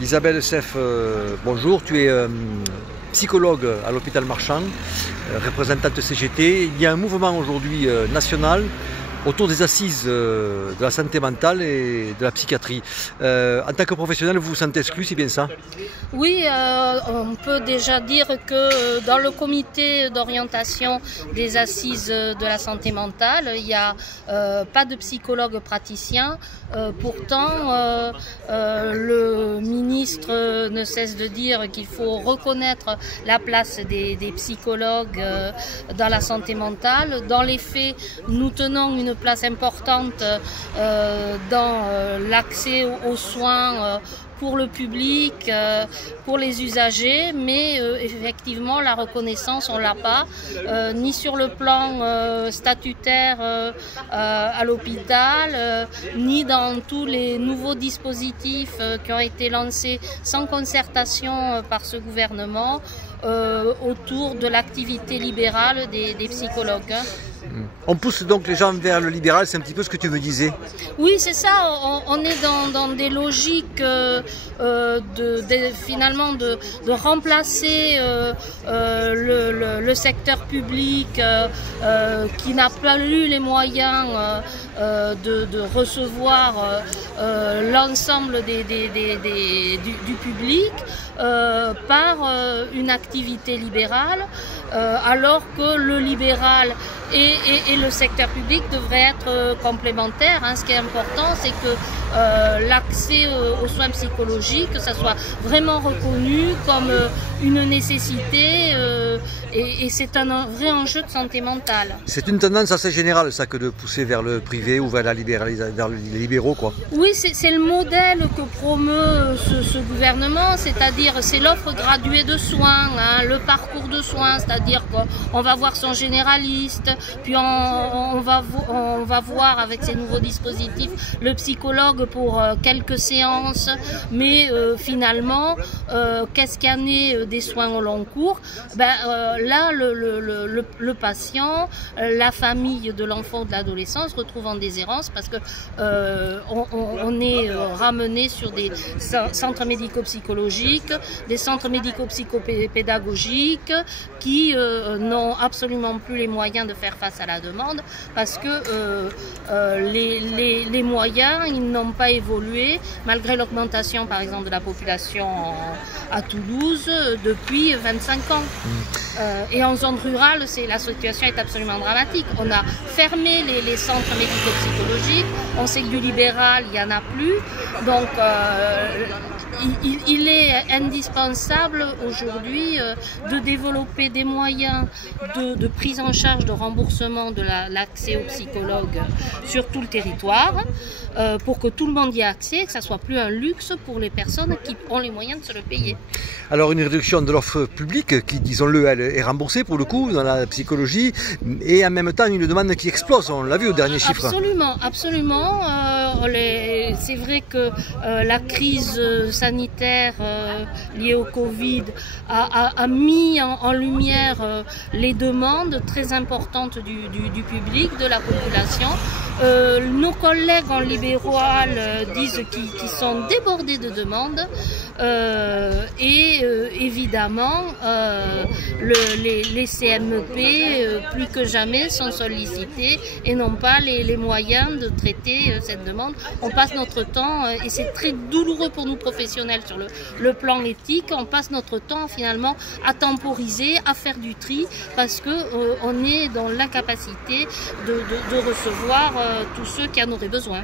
Isabelle Seff, bonjour, tu es psychologue à l'hôpital Marchand, représentante CGT. Il y a un mouvement aujourd'hui national autour des assises de la santé mentale et de la psychiatrie. En tant que professionnel, vous vous sentez exclu, c'est bien ça? Oui, on peut déjà dire que dans le comité d'orientation des assises de la santé mentale, il n'y a pas de psychologue praticien. Pourtant, le ministre ne cesse de dire qu'il faut reconnaître la place des psychologues dans la santé mentale. Dans les faits, nous tenons une place importante dans l'accès aux soins pour le public, pour les usagers, mais effectivement la reconnaissance on l'a pas, ni sur le plan statutaire à l'hôpital, ni dans tous les nouveaux dispositifs qui ont été lancés sans concertation par ce gouvernement autour de l'activité libérale des psychologues. On pousse donc les gens vers le libéral, c'est un petit peu ce que tu me disais. Oui, c'est ça, on est dans des logiques finalement de remplacer le secteur public qui n'a pas eu les moyens de recevoir l'ensemble du public par une activité libérale, alors que le libéral et le secteur public devraient être complémentaires. Ce qui est important, c'est que l'accès aux soins psychologiques, que ça soit vraiment reconnu comme une nécessité et c'est un vrai enjeu de santé mentale. C'est une tendance assez générale, ça, que de pousser vers le privé ou vers vers les libéraux, quoi. Oui, c'est le modèle que promeut ce gouvernement, c'est-à-dire c'est l'offre graduée de soins, le parcours de soins, c'est-à-dire qu'on va voir son généraliste, puis on va voir avec ces nouveaux dispositifs le psychologue pour quelques séances, mais finalement, qu'est-ce qu'il y en est des soins au long cours? Là, le patient, la famille de l'enfant ou de l'adolescent se retrouve en déshérence parce que on est ramené sur des centres médico-psychologiques, des centres médico-psychopédagogiques qui n'ont absolument plus les moyens de faire face à la demande parce que les moyens, ils n'ont pas évolué malgré l'augmentation par exemple de la population à Toulouse depuis 25 ans. Et en zone rurale, la situation est absolument dramatique. On a fermé les centres médico-psychologiques, on sait que du libéral, il n'y en a plus. Donc il est indispensable aujourd'hui de développer des moyens de prise en charge, de remboursement de l'accès aux psychologues sur tout le territoire pour que tout le monde y ait accès, que ça ne soit plus un luxe pour les personnes qui ont les moyens de se le payer. Alors une réduction de l'offre publique qui, disons-le, elle est remboursée pour le coup dans la psychologie et en même temps une demande qui explose, on l'a vu au dernier chiffre. Absolument, absolument. C'est vrai que la crise sanitaire liée au Covid a mis en lumière les demandes très importantes du public, de la population. Nos collègues en libéral disent qu'ils sont débordés de demandes et évidemment les CMEP plus que jamais sont sollicités et n'ont pas les moyens de traiter cette demande. On passe notre temps et c'est très douloureux pour nous professionnels sur le plan éthique, on passe notre temps finalement à temporiser, à faire du tri parce que on est dans l'incapacité de recevoir tous ceux qui en auraient besoin.